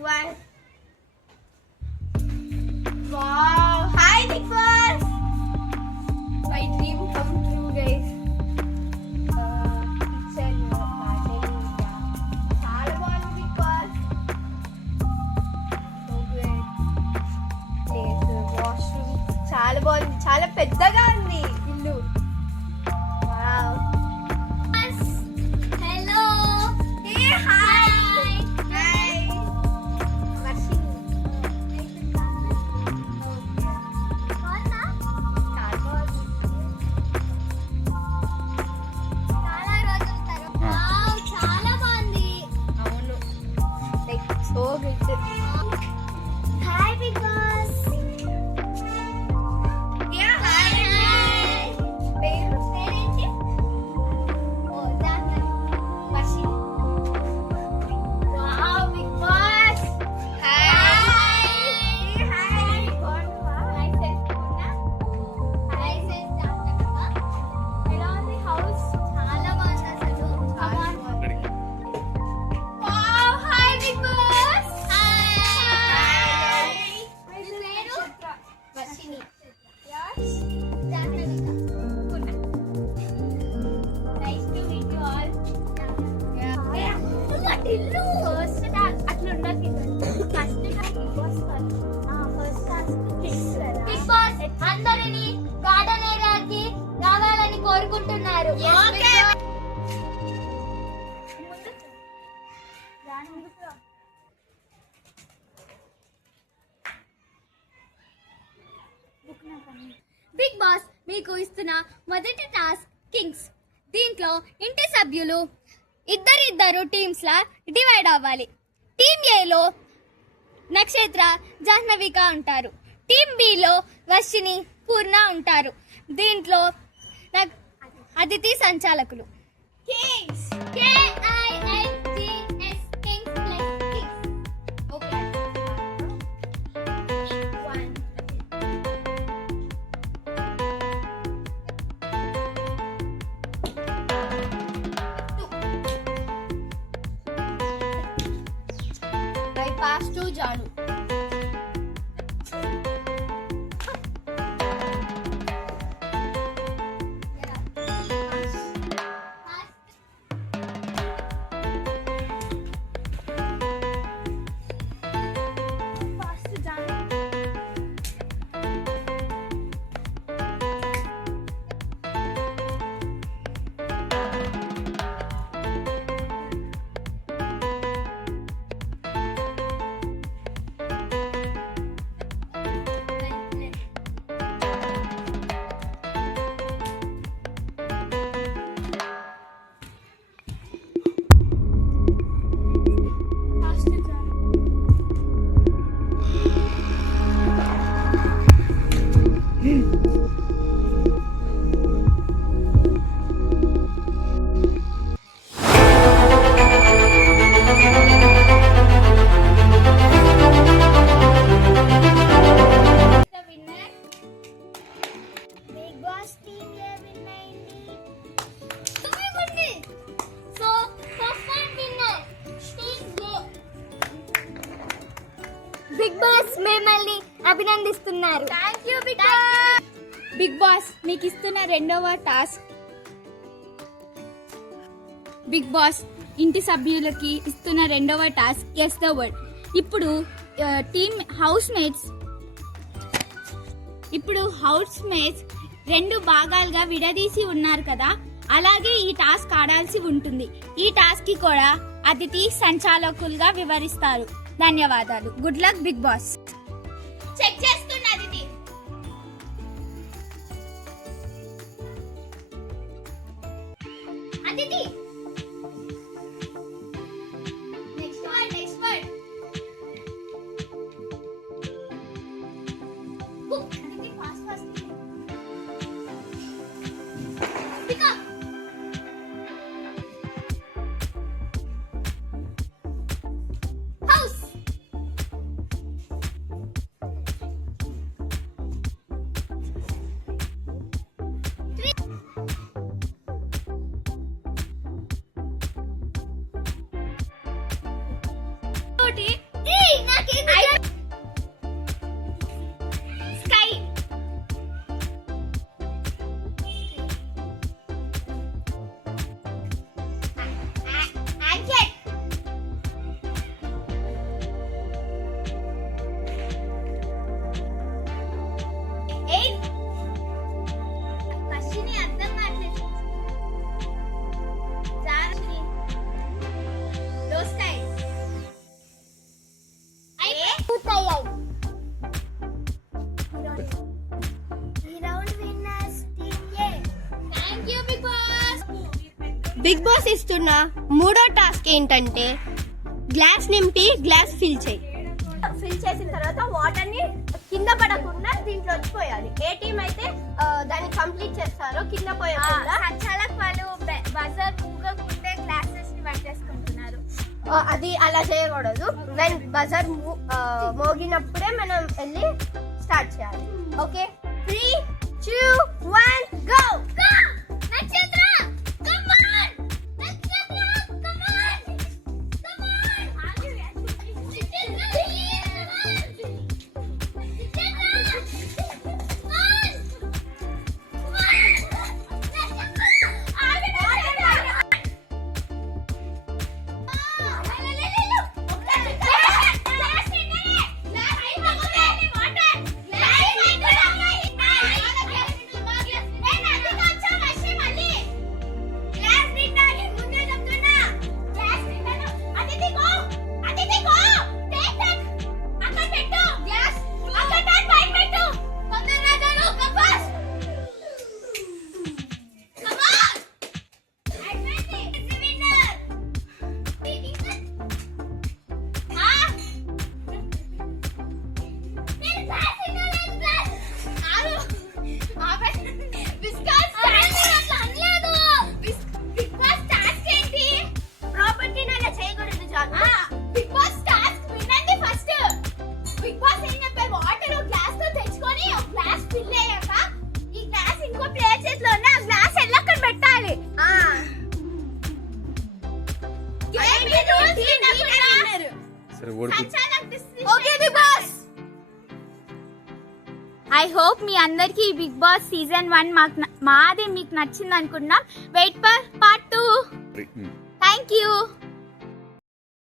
one. Wow! Hi, Big Boss! My dream come true, guys. Kitchen, garden, చాలా బాగుంది Big Boss. So good. Place, washroom, చాలా బాగుంది. చాలా పెద్దగా ఉంది ఇల్లు. Wow. Hello. Hey, hi. Hi. Varshini. బాగుందా? చాలా బాగుంది. చాలా రోజుల తర్వాత. వావ్, చాలా బాగుంది. అవును. Like so good. Hi big boss. Yeah, hi. పేరు పేరేంటి? ఓ Janmani. Varshini. Wow big boss. Hi. Hey, hi. బాగున్నావా? హాయ్ సెస్ కోనా. హాయ్ సెస్ జాన్మణి. ఎలా ఉంది హౌస్? చాలా బాగుంది అసలు. చాలా బాగుంది. Wow hi big boss. Hi. Hi. మీ పేరు? Varshini. Yours? Janmani. Purna. Nice to meet you all. Yeah. ఇల్లు ఫస్ట్ అట్లా ఉండదు first big boss big boss అందరినీ గార్డెన్ ఏరియాకి రావాలని కోరుకుంటున్నారు. Okay. బిగ్ బాస్ మీకు ఇస్తున్న మొదటి టాస్క్ కింగ్స్. దీంట్లో ఇంటి సభ్యులు ఇద్దరిద్దరు టీమ్స్ లా డివైడ్ అవ్వాలి. టీమ్ ఏలో నక్షత్ర జాహ్నవిక ఉంటారు. టీమ్ బిలో వర్షిని పూర్ణ ఉంటారు. దీంట్లో అతిథి సంచాలకులు Kings. KINGS Kings plus Kings. Okay. One. I pass to Janu. Pass to Janu. Pass to Janu. The winner. Big Boss team A win అయింది. So, first one winner, Team A. Big Boss మిమ్మల్ని అభినందిస్తున్నారు. Thank you, Big Boss. Big Boss మీకు ఇస్తున్న రెండవ task. Big boss ఇంటి సభ్యులకి ఇస్తున్న రెండవ టాస్క్ గెస్ ద వర్డ్. ఇప్పుడు హౌస్ మేట్స్ రెండు భాగాలుగా విడదీసి ఉన్నారు కదా, అలాగే ఈ టాస్క్ ఆడాల్సి ఉంటుంది. ఈ టాస్క్ కి కూడా అతిథి సంచాలకులుగా వివరిస్తారు. ధన్యవాదాలు. Good luck Big Boss. Check చేస్తున్నది ఇది. అతిథి నెక్స్ట్ వర్డ్ బుక్. అతిథి fast pick up. House Big Boss ఇస్తున్న మూడో టాస్క్ ఏంటంటే గ్లాస్ నింపి గ్లాస్ ఫిల్ చేసిన తర్వాత వాటర్ ని కింద పడకుండా దీంట్లో వచ్చిపోయాలి. ఏ టీం అయితే దాన్ని కంప్లీట్ చేస్తారో కింద పోయకుండా. సంచాలక్ వాళ్ళు బజర్ ఊగకుంటే గ్లాసెస్ ని పట్టేసుకుంటున్నారు. అది అలా చేయకూడదు. వెన్ బజర్ మోగినప్పుడే మనం వెళ్ళి స్టార్ట్ చేయాలి. Okay, 3, 2, 1 go. Nakshatra come on, Nakshatra come on, come I hope మీ అందరికీ బిగ్ బాస్ సీజన్ 1 మాది మీకు నచ్చింది అనుకుంటున్నాం. Wait for part 2. Thank you.